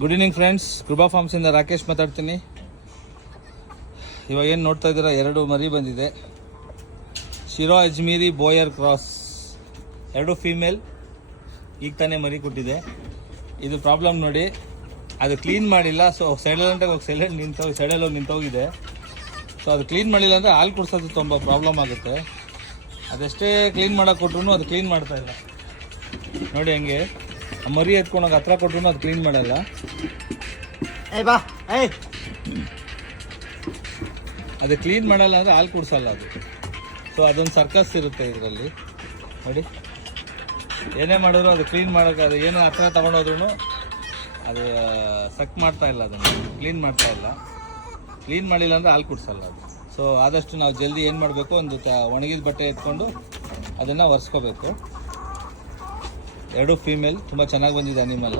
Good evening friends, ಕೃಪಾ ಫಾರ್ಮ್ಸಿಂದ ರಾಕೇಶ್ ಮಾತಾಡ್ತೀನಿ. ಇವಾಗ ಏನು ನೋಡ್ತಾ ಇದ್ದೀರಾ, 2 ಮರಿ ಬಂದಿದೆ. ಶಿರೋ ಅಜ್ಮೀರಿ ಬೋಯರ್ ಕ್ರಾಸ್, 2 ಫೀಮೇಲ್. ಈಗ ತಾನೇ ಮರಿ ಕೊಟ್ಟಿದೆ. ಇದು ಪ್ರಾಬ್ಲಮ್ ನೋಡಿ, ಅದು ಕ್ಲೀನ್ ಮಾಡಿಲ್ಲ. ಸೊ ಸೈಡಲ್ಲಿ ಹೋಗಿ ಸೈಡಲ್ಲಿ ಹೋಗಿ ನಿಂತೋಗಿದೆ. ಸೊ ಅದು ಕ್ಲೀನ್ ಮಾಡಿಲ್ಲ ಅಂದರೆ ಹಾಲು ಕುಡಿಸೋದು ತುಂಬ ಪ್ರಾಬ್ಲಮ್ ಆಗುತ್ತೆ. ಅದೆಷ್ಟೇ ಕ್ಲೀನ್ ಮಾಡೋಕೆ ಕೊಟ್ರು ಅದು ಕ್ಲೀನ್ ಮಾಡ್ತಾ ಇಲ್ಲ ನೋಡಿ. ಹಂಗೆ ಮರಿ ಎತ್ಕೊಂಡೋಗಿ ಹತ್ರ ಕೊಟ್ರು ಅದು ಕ್ಲೀನ್ ಮಾಡಲ್ಲ. ಅದು ಕ್ಲೀನ್ ಮಾಡಲ್ಲ ಅಂದರೆ ಹಾಲು ಕುಡಿಸಲ್ಲ ಅದು. ಸೊ ಅದೊಂದು ಸರ್ಕಸ್ ಇರುತ್ತೆ ಇದರಲ್ಲಿ ನೋಡಿ. ಏನೇ ಮಾಡಿದ್ರು ಅದು ಕ್ಲೀನ್ ಮಾಡೋಕೆ, ಅದು ಏನೇ ಹತ್ರ ತೊಗೊಂಡೋದ್ರೂ ಅದು ಸಕ್ ಮಾಡ್ತಾ ಇಲ್ಲ, ಅದನ್ನು ಕ್ಲೀನ್ ಮಾಡ್ತಾ ಇಲ್ಲ. ಕ್ಲೀನ್ ಮಾಡಿಲ್ಲ ಅಂದರೆ ಹಾಲು ಕುಡಿಸಲ್ಲ ಅದು. ಸೊ ಆದಷ್ಟು ನಾವು ಜಲ್ದಿ ಏನು ಮಾಡಬೇಕು, ಒಂದು ಒಣಗಿದ ಬಟ್ಟೆ ಎತ್ಕೊಂಡು ಅದನ್ನು ಒರೆಸ್ಕೋಬೇಕು. 2 ಫೀಮೇಲ್, ತುಂಬ ಚೆನ್ನಾಗಿ ಬಂದಿದೆ ಅನಿಮಲ್.